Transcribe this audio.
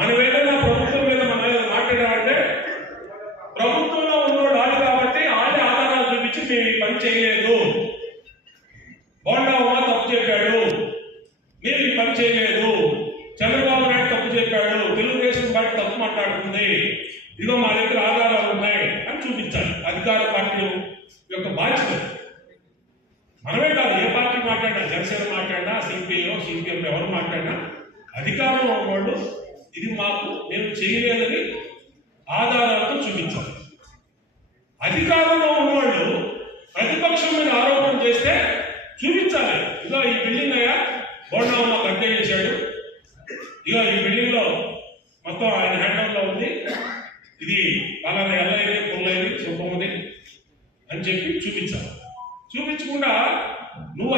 మనం ఏదైనా ప్రభుత్వం మీద మనం ఏదైనా మాట్లాడామంటే ప్రభుత్వంలో ఉన్నవాడు వాళ్ళు కాబట్టి వాళ్ళే ఆధారాలు చూపించి మేము ఈ పని చేయలేదు, బోండా ఉమా తప్పు చెప్పాడు, మేము ఈ పని చేయలేదు, చంద్రబాబు నాయుడు తప్పు చెప్పాడు, తెలుగుదేశం పార్టీ తప్పు మాట్లాడుతుంది, ఇదిగో మా దగ్గర ఆధారాలు ఉన్నాయి అని చూపించాలి. అధికార పార్టీ యొక్క బాధ్యత. మనమే కాదు, ఏ పార్టీ మాట్లాడినా, జనసేన మాట్లాడినా, సిపిఎం ఎవరు మాట్లాడినా అధికారంలో ఉన్నవాళ్ళు ఇది మాకు మేము చేయలేదని ఆధారాలతో చూపించాలి. అధికారంలో ఉన్నవాళ్ళు ప్రతిపక్షం మీద ఆరోపణ చేస్తే చూపించాలి. ఇదో ఈ బిల్డింగ్ అయ్యా బోండా ఉమా కబ్జా చేశాడు, ఇగో ఈ బిల్డింగ్ లో మొత్తం ఆయన హ్యాండ్ లో ఉంది, ఇది పలానా ఎల్లైంది, పుల్లైంది, శుభముది అని చెప్పి చూపించాలి. చూపించకుండా నువ్వు